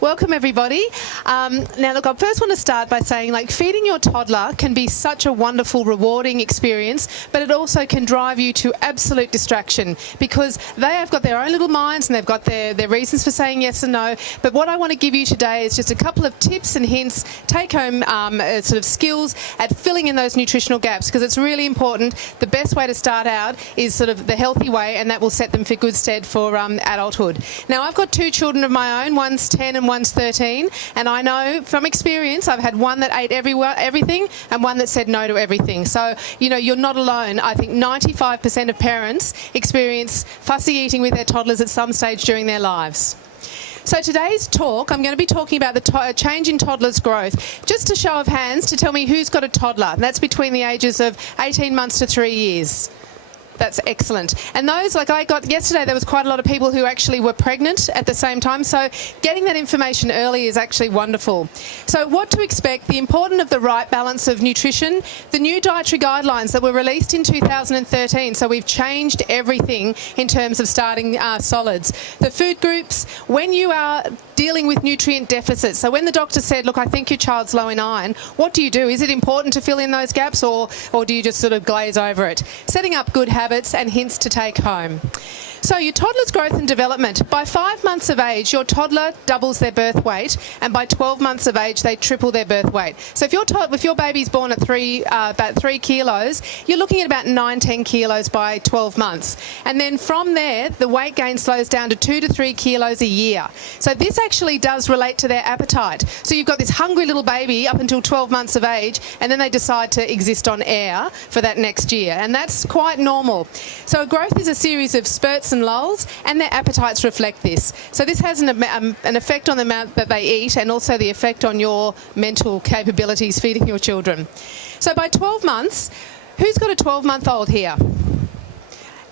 Welcome everybody. Now look, I first want to start by saying feeding your toddler can be such a wonderful, rewarding experience, but it also can drive you to absolute distraction because they have got their own little minds and they've got their reasons for saying yes and no. But what I want to give you today is just a couple of tips and hints, take home sort of skills at filling in those nutritional gaps, because it's really important. The best way to start out is sort of the healthy way, and that will set them for good stead for adulthood. Now I've got two children of my own, one's 10 and one's 13, and I know from experience I've had one that ate everything and one that said no to everything. So, you know, you're not alone. I think 95% of parents experience fussy eating with their toddlers at some stage during their lives. So today's talk, I'm going to be talking about the change in toddlers' growth. Just a show of hands to tell me who's got a toddler. That's between the ages of 18 months to 3 years. That's excellent. And those, like I got yesterday, there was quite a lot of people who actually were pregnant at the same time. So getting that information early is actually wonderful. So what to expect, the importance of the right balance of nutrition, the new dietary guidelines that were released in 2013. So we've changed everything in terms of starting solids. The food groups, when you are dealing with nutrient deficits. So when the doctor said, look, I think your child's low in iron, what do you do? Is it important to fill in those gaps, or do you just sort of glaze over it? Setting up good habits and hints to take home. So your toddler's growth and development. By 5 months of age, your toddler doubles their birth weight, and by 12 months of age, they triple their birth weight. So if your baby's born at about 3 kilos, you're looking at about 9-10 kilos by 12 months. And then from there, the weight gain slows down to 2 to 3 kilos a year. So this actually does relate to their appetite. So you've got this hungry little baby up until 12 months of age, and then they decide to exist on air for that next year. And that's quite normal. So growth is a series of spurts and lulls, and their appetites reflect this. So this has an effect on the amount that they eat, and also the effect on your mental capabilities feeding your children. So by 12 months, who's got a 12-month-old here?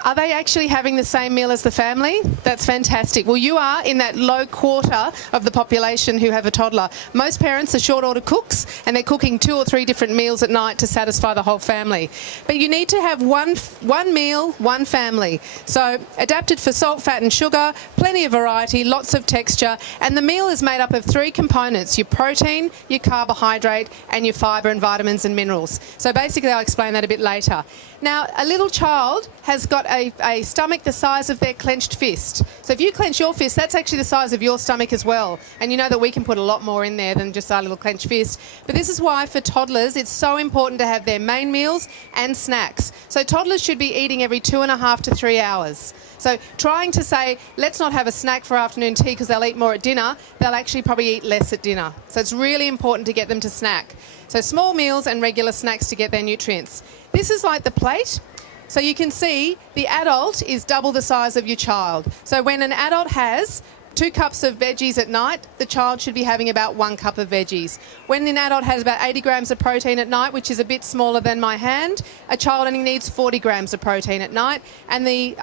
Are they actually having the same meal as the family? That's fantastic. Well, you are in that low quarter of the population who have a toddler. Most parents are short order cooks, and they're cooking 2 or 3 different meals at night to satisfy the whole family. But you need to have one meal, one family. So adapted for salt, fat and sugar, plenty of variety, lots of texture, and the meal is made up of 3 components: your protein, your carbohydrate, and your fibre and vitamins and minerals. So basically I'll explain that a bit later. Now, a little child has got a stomach the size of their clenched fist. So if you clench your fist, that's actually the size of your stomach as well. And you know that we can put a lot more in there than just our little clenched fist. But this is why for toddlers it's so important to have their main meals and snacks. So toddlers should be eating every 2.5 to 3 hours. So trying to say, let's not have a snack for afternoon tea because they'll eat more at dinner, they'll actually probably eat less at dinner. So it's really important to get them to snack. So small meals and regular snacks to get their nutrients. This is like the plate. So you can see the adult is double the size of your child. So when an adult has 2 cups of veggies at night, the child should be having about 1 cup of veggies. When an adult has about 80 grams of protein at night, which is a bit smaller than my hand, a child only needs 40 grams of protein at night. And the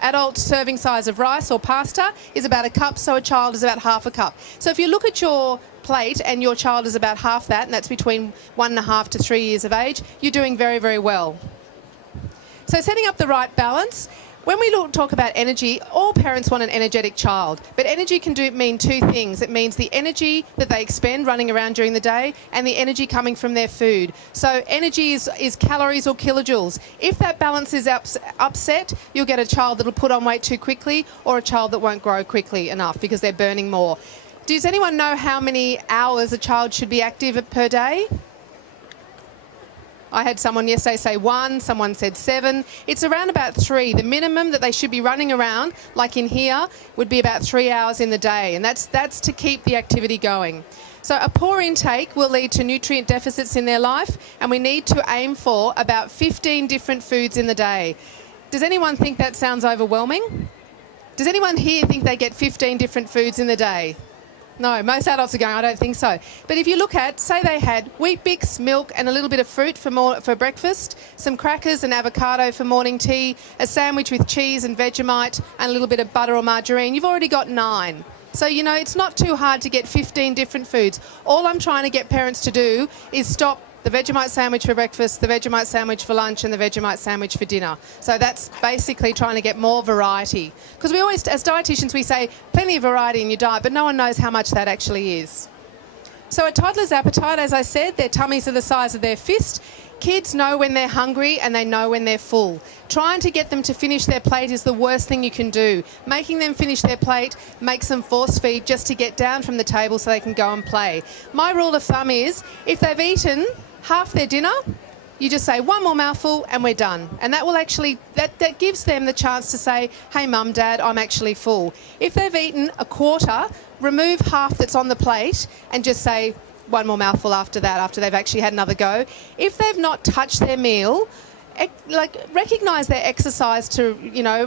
adult serving size of rice or pasta is about 1 cup, so a child is about half a cup. So if you look at your plate and your child is about half that, and that's between 1.5 to 3 years of age, you're doing very, very well. So setting up the right balance. When we talk about energy, all parents want an energetic child, but energy can mean 2 things. It means the energy that they expend running around during the day and the energy coming from their food. So energy is calories or kilojoules. If that balance is upset, you'll get a child that will put on weight too quickly, or a child that won't grow quickly enough because they're burning more. Does anyone know how many hours a child should be active per day? I had someone yesterday say 1, someone said 7. It's around about 3. The minimum that they should be running around, like in here, would be about 3 hours in the day, and that's to keep the activity going. So a poor intake will lead to nutrient deficits in their life, and we need to aim for about 15 different foods in the day. Does anyone think that sounds overwhelming? Does anyone here think they get 15 different foods in the day? No, most adults are going, I don't think so. But if you look at, say they had Wheat Bix, milk and a little bit of fruit for breakfast, some crackers and avocado for morning tea, a sandwich with cheese and Vegemite and a little bit of butter or margarine, you've already got 9. So, it's not too hard to get 15 different foods. All I'm trying to get parents to do is stop the Vegemite sandwich for breakfast, the Vegemite sandwich for lunch, and the Vegemite sandwich for dinner. So that's basically trying to get more variety. Because we always, as dietitians, we say plenty of variety in your diet, but no one knows how much that actually is. So a toddler's appetite, as I said, their tummies are the size of their fist. Kids know when they're hungry and they know when they're full. Trying to get them to finish their plate is the worst thing you can do. Making them finish their plate makes them force feed just to get down from the table so they can go and play. My rule of thumb is if they've eaten half their dinner, you just say one more mouthful and we're done. And that will actually, that gives them the chance to say, hey mum, dad, I'm actually full. If they've eaten a quarter, remove half that's on the plate and just say one more mouthful after that, after they've actually had another go. If they've not touched their meal, recognise their exercise to,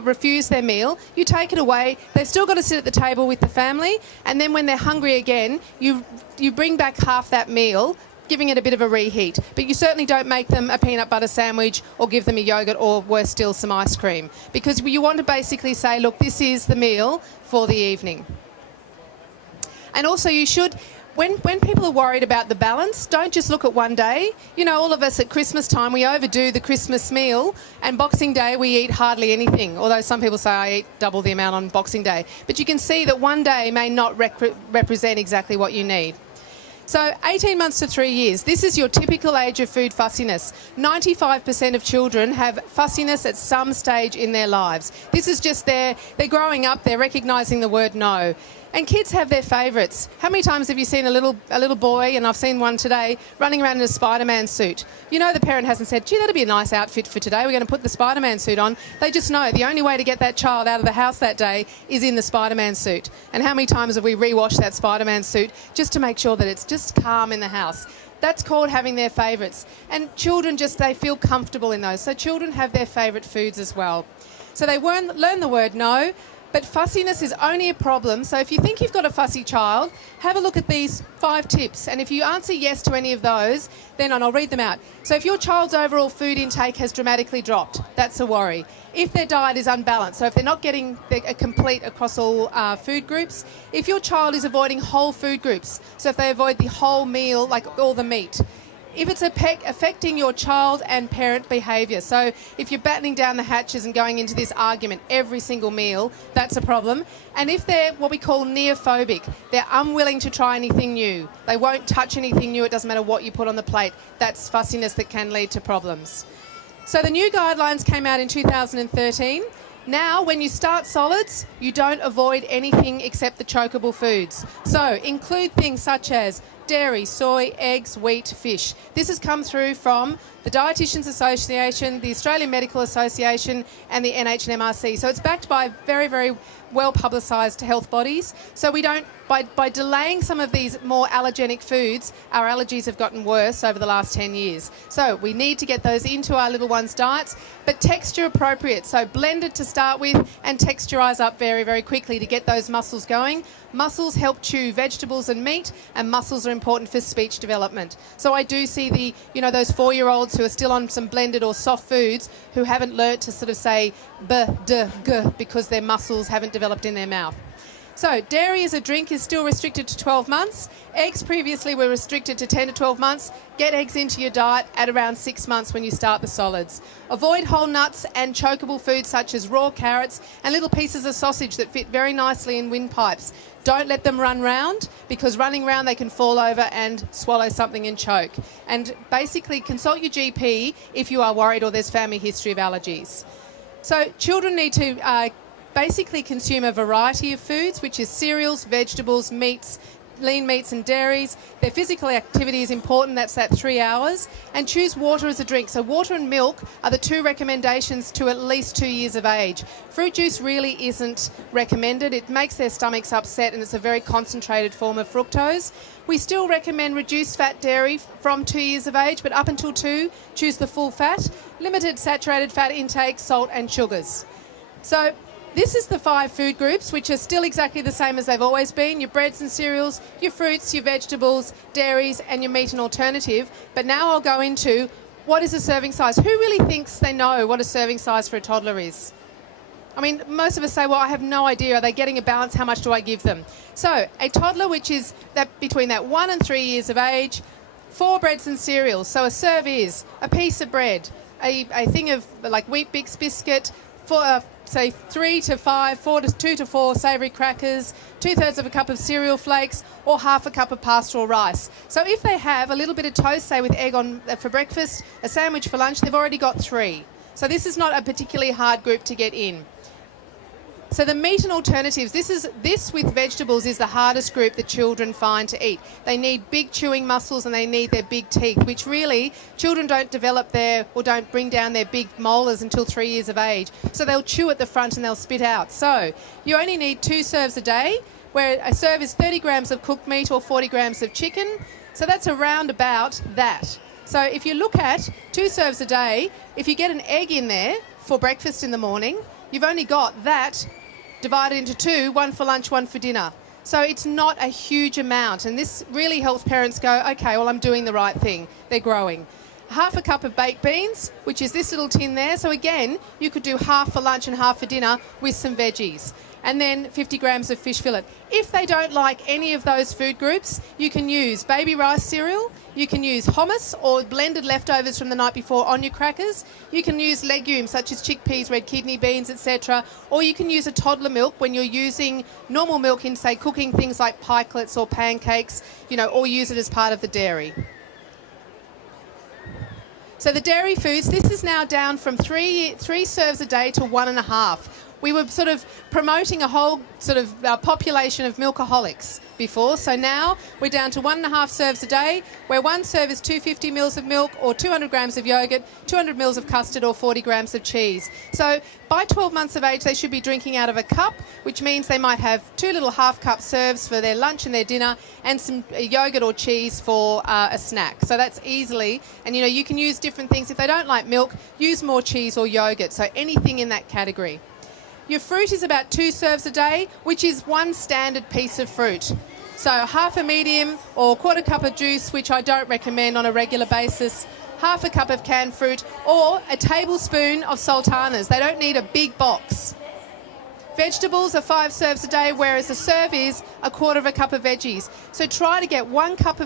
refuse their meal. You take it away. They've still got to sit at the table with the family. And then when they're hungry again, you bring back half that meal, giving it a bit of a reheat. But you certainly don't make them a peanut butter sandwich or give them a yogurt or, worse still, some ice cream. Because you want to basically say, look, this is the meal for the evening. And also you should, when people are worried about the balance, don't just look at one day. All of us at Christmas time, we overdo the Christmas meal, and Boxing Day we eat hardly anything, although some people say I eat double the amount on Boxing Day. But you can see that one day may not represent exactly what you need. So 18 months to 3 years, this is your typical age of food fussiness. 95% of children have fussiness at some stage in their lives. This is just they're growing up, they're recognising the word no. And kids have their favourites. How many times have you seen a little boy, and I've seen one today, running around in a Spider-Man suit? The parent hasn't said, gee, that'd be a nice outfit for today, we're going to put the Spider-Man suit on. They just know the only way to get that child out of the house that day is in the Spider-Man suit. And how many times have we re-washed that Spider-Man suit just to make sure that it's just calm in the house? That's called having their favourites. And children they feel comfortable in those. So children have their favourite foods as well. So they learn the word no. But fussiness is only a problem. So if you think you've got a fussy child, have a look at these 5 tips. And if you answer yes to any of those, then I'll read them out. So if your child's overall food intake has dramatically dropped, that's a worry. If their diet is unbalanced, so if they're not getting a complete across all food groups, if your child is avoiding whole food groups, so if they avoid the whole meal, like all the meat, if it's affecting your child and parent behaviour, so if you're battening down the hatches and going into this argument every single meal, that's a problem. And if they're what we call neophobic, they're unwilling to try anything new, they won't touch anything new, it doesn't matter what you put on the plate, that's fussiness that can lead to problems. So the new guidelines came out in 2013. Now, when you start solids, you don't avoid anything except the chokeable foods. So include things such as dairy, soy, eggs, wheat, fish. This has come through from the Dietitians Association, the Australian Medical Association and the NHMRC. So it's backed by very, very well publicised health bodies. So we don't, by delaying some of these more allergenic foods, our allergies have gotten worse over the last 10 years. So we need to get those into our little ones' diets, but texture appropriate. So blended to start with and texturise up very, very quickly to get those muscles going. Muscles help chew vegetables and meat, and muscles are important for speech development. So I do see those 4-year-olds who are still on some blended or soft foods who haven't learnt to sort of say b, d, g because their muscles haven't developed in their mouth. So dairy as a drink is still restricted to 12 months. Eggs previously were restricted to 10 to 12 months. Get eggs into your diet at around 6 months when you start the solids. Avoid whole nuts and chokeable foods such as raw carrots and little pieces of sausage that fit very nicely in windpipes. Don't let them run round, because running round they can fall over and swallow something and choke. And basically consult your GP if you are worried or there's family history of allergies. So children need to basically consume a variety of foods, which is cereals, vegetables, meats, lean meats and dairies. Their physical activity is important, that's that 3 hours. And choose water as a drink. So water and milk are the 2 recommendations to at least 2 years of age. Fruit juice really isn't recommended. It makes their stomachs upset and it's a very concentrated form of fructose. We still recommend reduced fat dairy from 2 years of age, but up until 2, choose the full fat, limited saturated fat intake, salt and sugars. So this is the 5 food groups, which are still exactly the same as they've always been. Your breads and cereals, your fruits, your vegetables, dairies, and your meat and alternative. But now I'll go into what is a serving size. Who really thinks they know what a serving size for a toddler is? I mean, most of us say, well, I have no idea. Are they getting a balance? How much do I give them? So a toddler, which is that between that 1 and 3 years of age, 4 breads and cereals. So a serve is a piece of bread, a thing of like Wheat Bix biscuit, for say 3 to 5, 2 to 4 savoury crackers, 2/3 of a cup of cereal flakes, or half a cup of pastoral rice. So if they have a little bit of toast, say with egg on for breakfast, a sandwich for lunch, they've already got 3. So this is not a particularly hard group to get in. So the meat and alternatives, this with vegetables is the hardest group that children find to eat. They need big chewing muscles and they need their big teeth, which really children don't develop don't bring down their big molars until 3 years of age. So they'll chew at the front and they'll spit out. So you only need 2 serves a day, where a serve is 30 grams of cooked meat or 40 grams of chicken. So that's around about that. So if you look at 2 serves a day, if you get an egg in there for breakfast in the morning, you've only got that divided into 2, 1 for lunch, 1 for dinner. So it's not a huge amount, and this really helps parents go, okay, well, I'm doing the right thing. They're growing. Half a cup of baked beans, which is this little tin there. So again, you could do half for lunch and half for dinner with some veggies. And then 50 grams of fish fillet. If they don't like any of those food groups, you can use baby rice cereal, you can use hummus or blended leftovers from the night before on your crackers, you can use legumes such as chickpeas, red kidney beans, etc., or you can use a toddler milk when you're using normal milk in, say, cooking things like pikelets or pancakes, or use it as part of the dairy. So the dairy foods, this is now down from 3 serves a day to 1.5. We were sort of promoting a whole sort of population of milkaholics before, so now we're down to 1.5 serves a day, where 1 serve is 250 mils of milk or 200 grams of yogurt, 200 mils of custard or 40 grams of cheese. So by 12 months of age, they should be drinking out of a cup, which means they might have 2 little half-cup serves for their lunch and their dinner, and some yogurt or cheese for a snack. So that's easily, and you can use different things. If they don't like milk, use more cheese or yogurt, so anything in that category. Your fruit is about 2 serves a day, which is 1 standard piece of fruit. So half a medium or 1/4 cup of juice, which I don't recommend on a regular basis, half a cup of canned fruit, or a tablespoon of sultanas. They don't need a big box. Vegetables are 5 serves a day, whereas a serve is 1/4 cup of veggies. So try to get 1 half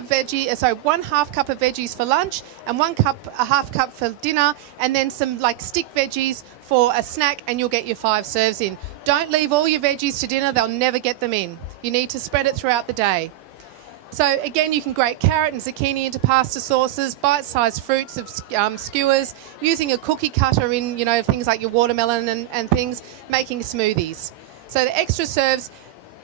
cup of veggies for lunch and a half cup for dinner, and then some like stick veggies for a snack, and you'll get your 5 serves in. Don't leave all your veggies to dinner, they'll never get them in. You need to spread it throughout the day. So again, you can grate carrot and zucchini into pasta sauces, bite-sized fruits of skewers, using a cookie cutter in, things like your watermelon and things, making smoothies. So the extra serves,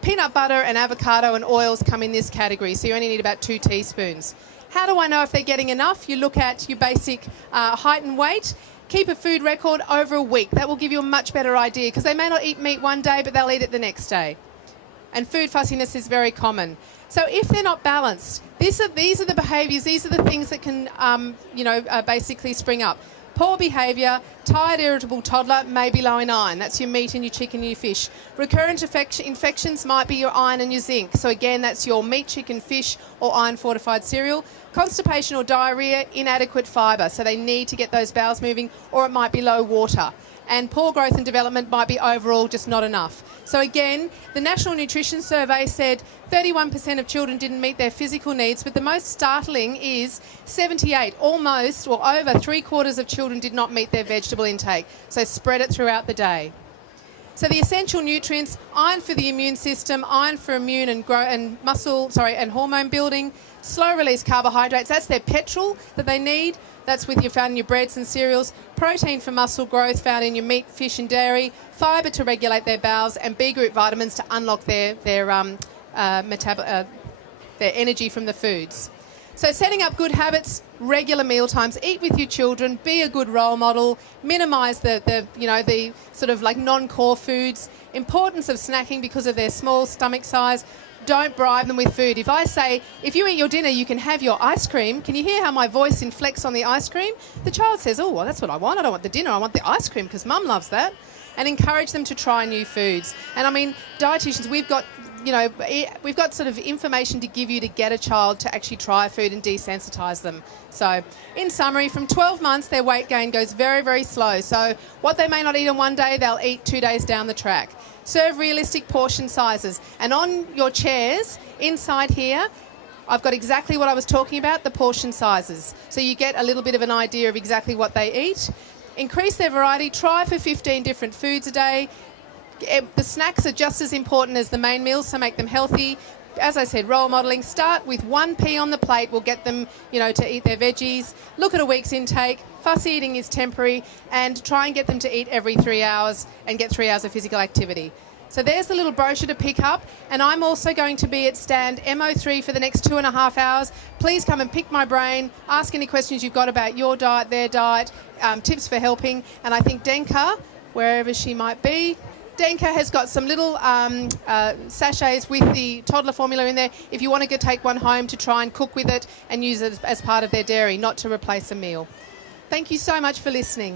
peanut butter and avocado and oils come in this category, so you only need about 2 teaspoons. How do I know if they're getting enough? You look at your basic height and weight. Keep a food record over a week. That will give you a much better idea, because they may not eat meat one day, but they'll eat it the next day. And food fussiness is very common. So if they're not balanced, these are the behaviours, these are the things that can, basically spring up. Poor behaviour, tired, irritable toddler, may be low in iron. That's your meat and your chicken and your fish. Recurrent infections might be your iron and your zinc. So again, that's your meat, chicken, fish, or iron-fortified cereal. Constipation or diarrhoea, inadequate fibre. So they need to get those bowels moving, or it might be low water. And poor growth and development might be overall just not enough. So again, the National Nutrition Survey said 31% of children didn't meet their physical needs, but the most startling is 78, almost or over 3/4 of children did not meet their vegetable intake. So spread it throughout the day. So the essential nutrients: iron for the immune system, iron for immune and and hormone building, slow release carbohydrates, that's their petrol that they need. That's found in your breads and cereals. Protein for muscle growth, found in your meat, fish and dairy. Fibre to regulate their bowels, and B group vitamins to unlock their energy from the foods. So setting up good habits, regular meal times, eat with your children, be a good role model, minimise the sort of like non-core foods. Importance of snacking because of their small stomach size. Don't bribe them with food. If I say, if you eat your dinner, you can have your ice cream, can you hear how my voice inflects on the ice cream? The child says, oh, well, that's what I want. I don't want the dinner. I want the ice cream because mum loves that. And encourage them to try new foods. And I mean, dietitians, we've got we've got sort of information to give you to get a child to actually try food and desensitise them. So in summary, from 12 months, their weight gain goes very, very slow. So what they may not eat in one day, they'll eat 2 days down the track. Serve realistic portion sizes. And on your chairs, inside here, I've got exactly what I was talking about, the portion sizes. So you get a little bit of an idea of exactly what they eat. Increase their variety. Try for 15 different foods a day. The snacks are just as important as the main meals, so make them healthy. As I said, role modelling. Start with 1 pea on the plate. Will get them, to eat their veggies. Look at a week's intake. Fussy eating is temporary, and try and get them to eat every 3 hours and get 3 hours of physical activity. So there's the little brochure to pick up, and I'm also going to be at stand MO3 for the next 2.5 hours. Please come and pick my brain, ask any questions you've got about your diet, their diet, tips for helping. And I think Denka, wherever she might be, Denka has got some little sachets with the toddler formula in there if you want to go take one home to try and cook with it and use it as part of their dairy, not to replace a meal. Thank you so much for listening.